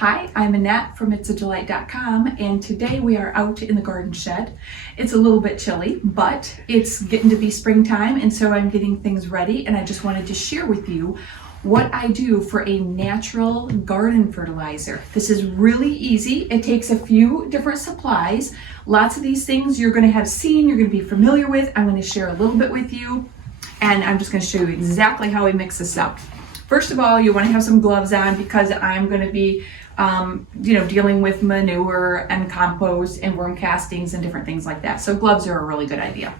Hi, I'm Annette from itsadelight.com, and today we are out in the garden shed. It's a little bit chilly, but it's getting to be springtime, and so I'm getting things ready, and I just wanted to share with you what I do for a natural garden fertilizer. This is really easy. It takes a few different supplies. Lots of these things you're going to have seen, you're going to be familiar with. I'm going to share a little bit with you, and I'm just going to show you exactly how we mix this up. First of all, you want to have some gloves on because I'm going to be dealing with manure and compost and worm castings and different things like that. So gloves are a really good idea.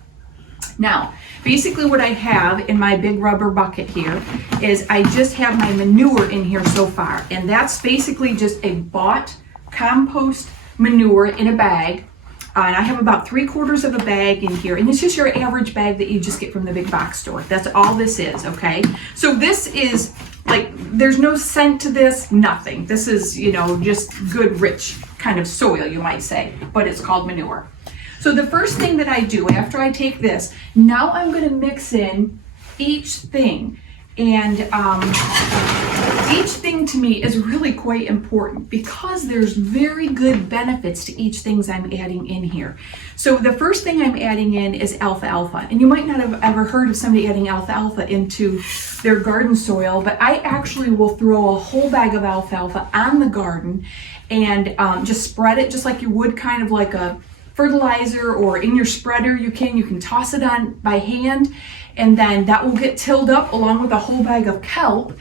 Now, basically what I have in my big rubber bucket here is I just have my manure in here so far. And that's basically just a bought compost manure in a bag. And I have about 3/4 of a bag in here. And it's just your average bag that you just get from the big box store. That's all this is, okay? So this is like, there's no scent to this, nothing. This is, just good, rich kind of soil, you might say, but it's called manure. So the first thing that I do after I take this, now I'm going to mix in each thing. And each thing to me is really quite important because there's very good benefits to each thing I'm adding in here. So the first thing I'm adding in is alfalfa. And you might not have ever heard of somebody adding alfalfa into their garden soil, but I actually will throw a whole bag of alfalfa on the garden and just spread it just like you would kind of like a fertilizer, or in your spreader you can toss it on by hand, and then that will get tilled up along with a whole bag of kelp,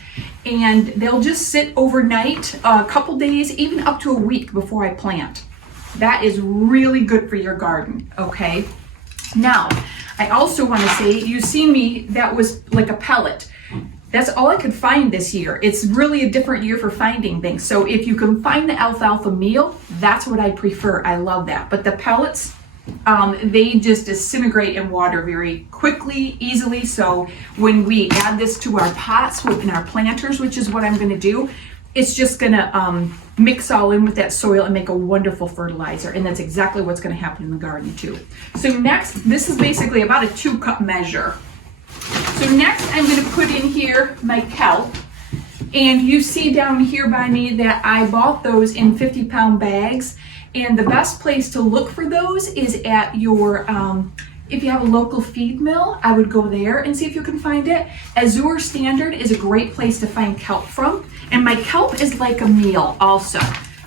and they'll just sit overnight, a couple days, even up to a week before I plant. That is really good for your garden, okay? Now, I also want to say, you see me, that was like a pellet. That's all I could find this year. It's really a different year for finding things. So if you can find the alfalfa meal, that's what I prefer. I love that. But the pellets, they just disintegrate in water very quickly, easily. So when we add this to our pots in our planters, which is what I'm going to do, it's just going to mix all in with that soil and make a wonderful fertilizer. And that's exactly what's going to happen in the garden too. So next, this is basically about a 2-cup measure. So next I'm going to put in here my kelp, and you see down here by me that I bought those in 50-pound bags, and the best place to look for those is at your, if you have a local feed mill, I would go there and see if you can find it. Azure Standard is a great place to find kelp from, and my kelp is like a meal also.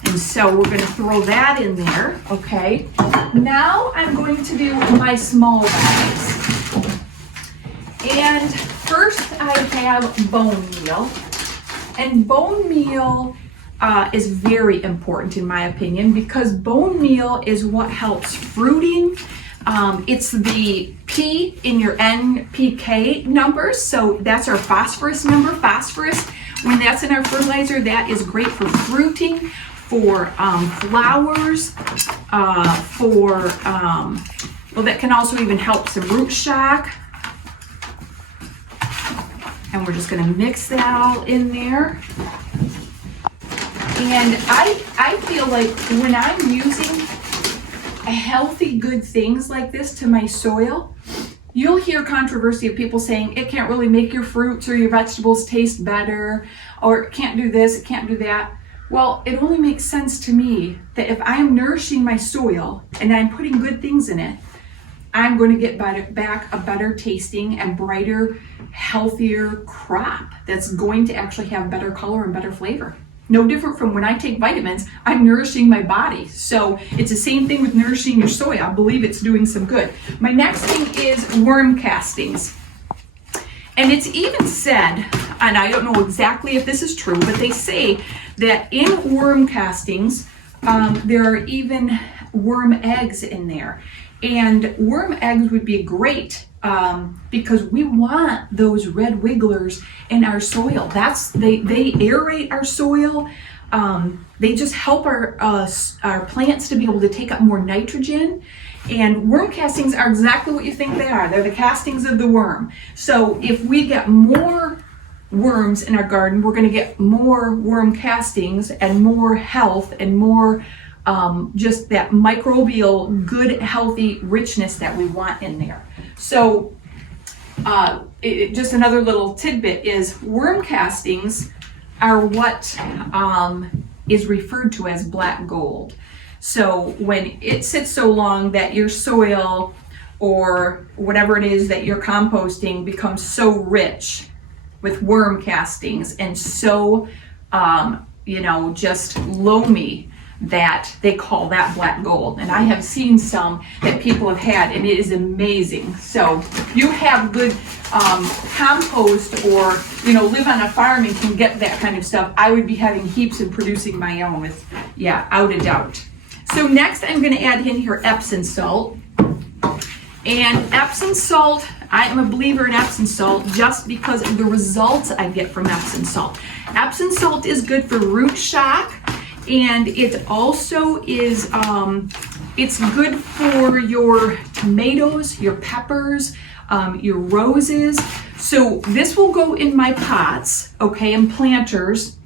And so we're going to throw that in there, okay? Now I'm going to do my small bags. And first I have bone meal, and bone meal is very important in my opinion because bone meal is what helps fruiting. It's the P in your NPK numbers, so that's our phosphorus number. Phosphorus, when that's in our fertilizer, that is great for fruiting, for flowers, that can also even help some root shock. And we're just going to mix that all in there. And I feel like when I'm using healthy, good things like this to my soil, you'll hear controversy of people saying it can't really make your fruits or your vegetables taste better, or it can't do this, it can't do that. Well, it only makes sense to me that if I'm nourishing my soil and I'm putting good things in it, I'm going to get back a better tasting and brighter, healthier crop that's going to actually have better color and better flavor. No different from when I take vitamins, I'm nourishing my body. So it's the same thing with nourishing your soil. I believe it's doing some good. My next thing is worm castings. And it's even said, and I don't know exactly if this is true, but they say that in worm castings, there are even worm eggs in there. And worm eggs would be great because we want those red wigglers in our soil. They aerate our soil. They just help our plants to be able to take up more nitrogen. And worm castings are exactly what you think they are. They're the castings of the worm. So if we get more worms in our garden, we're going to get more worm castings and more health and more just that microbial, good, healthy richness that we want in there. So just another little tidbit is worm castings are what is referred to as black gold. So when it sits so long that your soil or whatever it is that you're composting becomes so rich with worm castings and so, just loamy, that they call that black gold. And I have seen some that people have had, and it is amazing. So if you have good compost, or live on a farm and can get that kind of stuff, I would be having heaps and producing my own, without a doubt. So next I'm going to add in here Epsom salt. And Epsom salt, I am a believer in Epsom salt just because of the results I get from Epsom salt. Epsom salt is good for root shock, and it also is, it's good for your tomatoes, your peppers, your roses. So this will go in my pots, okay, and planters,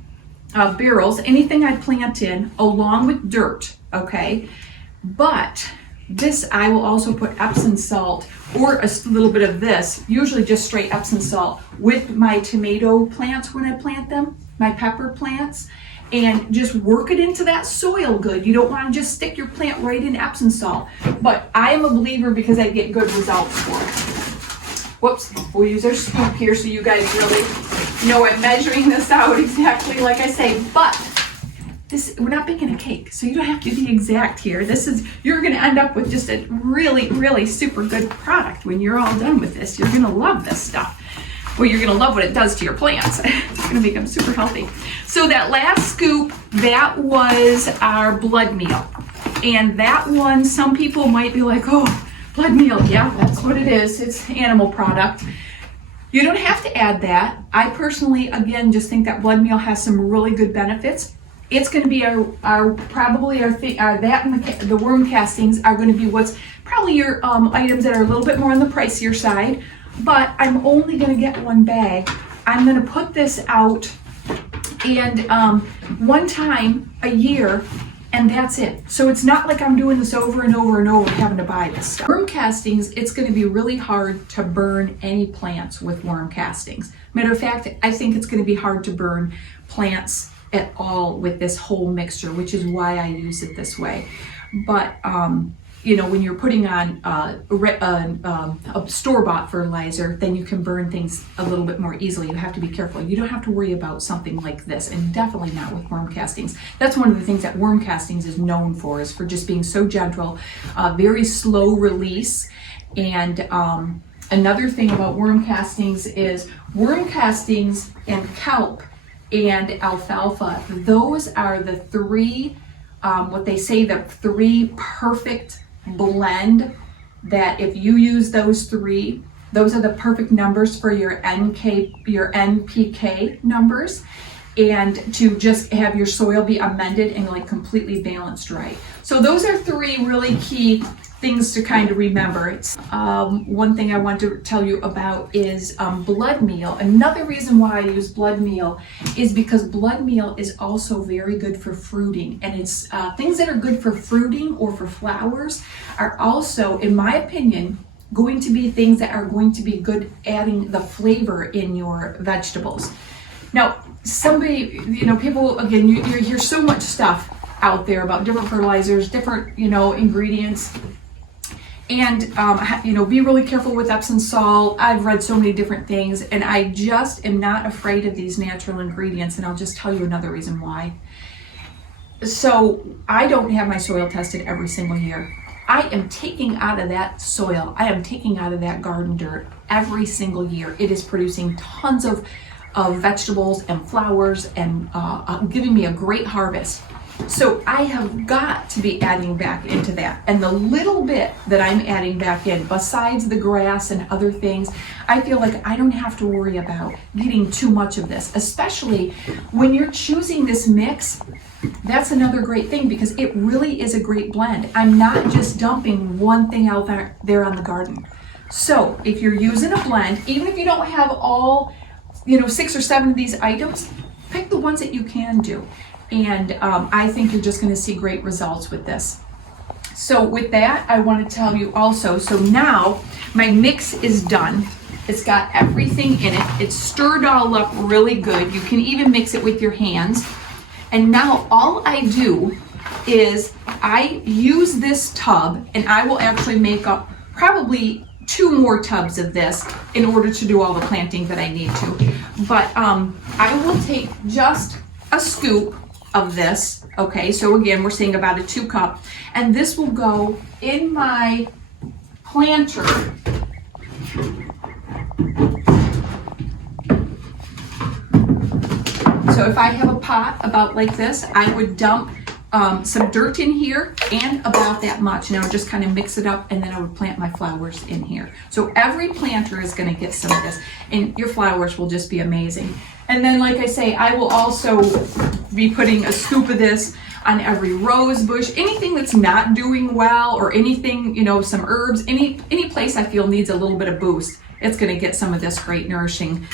barrels, anything I plant in, along with dirt, okay? But this, I will also put Epsom salt, or a little bit of this, usually just straight Epsom salt, with my tomato plants when I plant them, my pepper plants, and just work it into that soil good. You don't want to just stick your plant right in Epsom salt. But I am a believer because I get good results for it. Whoops, we'll use our scoop here so you guys really know I'm measuring this out exactly like I say. But we're not baking a cake, so you don't have to be exact here. You're going to end up with just a really, really super good product when you're all done with this. You're going to love this stuff. Well, you're going to love what it does to your plants. It's going to make them super healthy. So that last scoop, that was our blood meal. And that one, some people might be like, oh, blood meal. Yeah, that's what it is. It's animal product. You don't have to add that. I personally, again, just think that blood meal has some really good benefits. It's going to be the worm castings are going to be what's probably your items that are a little bit more on the pricier side. But I'm only going to get one bag. I'm going to put this out and one time a year, and that's it. So it's not like I'm doing this over and over and over, having to buy this stuff. Worm castings, it's going to be really hard to burn any plants with worm castings. Matter of fact, I think it's going to be hard to burn plants at all with this whole mixture, which is why I use it this way. But when you're putting on a store-bought fertilizer, then you can burn things a little bit more easily. You have to be careful. You don't have to worry about something like this, and definitely not with worm castings. That's one of the things that worm castings is known for, is for just being so gentle, very slow release. And another thing about worm castings is worm castings and kelp and alfalfa, those are the three, the three perfect blend, that if you use those three, those are the perfect numbers for your NPK numbers, and to just have your soil be amended and like completely balanced right. So those are three really key things to kind of remember. It's one thing I want to tell you about is blood meal. Another reason why I use blood meal is because blood meal is also very good for fruiting, and it's things that are good for fruiting or for flowers are also, in my opinion, going to be things that are going to be good adding the flavor in your vegetables. Now, people, again, you hear so much stuff out there about different fertilizers, different, ingredients. And, be really careful with Epsom salt. I've read so many different things, and I just am not afraid of these natural ingredients, and I'll just tell you another reason why. So I don't have my soil tested every single year. I am taking out of that soil, I am taking out of that garden dirt every single year. It is producing tons of vegetables and flowers and giving me a great harvest. So I have got to be adding back into that. And the little bit that I'm adding back in, besides the grass and other things, I feel like I don't have to worry about getting too much of this, especially when you're choosing this mix. That's another great thing, because it really is a great blend. I'm not just dumping one thing out there on the garden. So if you're using a blend, even if you don't have all, 6 or 7 of these items, pick the ones that you can do. And I think you're just going to see great results with this. So with that, I want to tell you also, so now my mix is done. It's got everything in it. It's stirred all up really good. You can even mix it with your hands. And now all I do is I use this tub, and I will actually make up probably 2 more tubs of this in order to do all the planting that I need to. But I will take just a scoop of this. Okay, so again, we're saying about a 2 cup, and this will go in my planter. So if I have a pot about like this, I would dump some dirt in here and about that much. Now just kind of mix it up, and then I would plant my flowers in here. So every planter is going to get some of this, and your flowers will just be amazing. And then, like I say, I will also be putting a scoop of this on every rose bush, anything that's not doing well, or anything, you know, some herbs, any place I feel needs a little bit of boost. It's going to get some of this great nourishing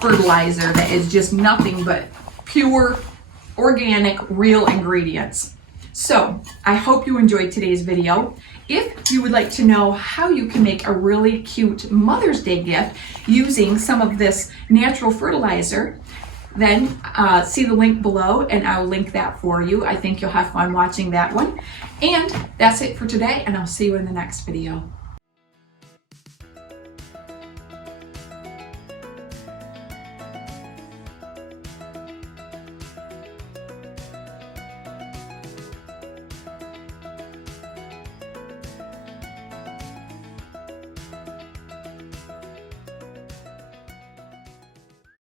fertilizer that is just nothing but pure, organic, real ingredients. So I hope you enjoyed today's video. If you would like to know how you can make a really cute Mother's Day gift using some of this natural fertilizer, then see the link below, and I'll link that for you. I think you'll have fun watching that one. And that's it for today, and I'll see you in the next video.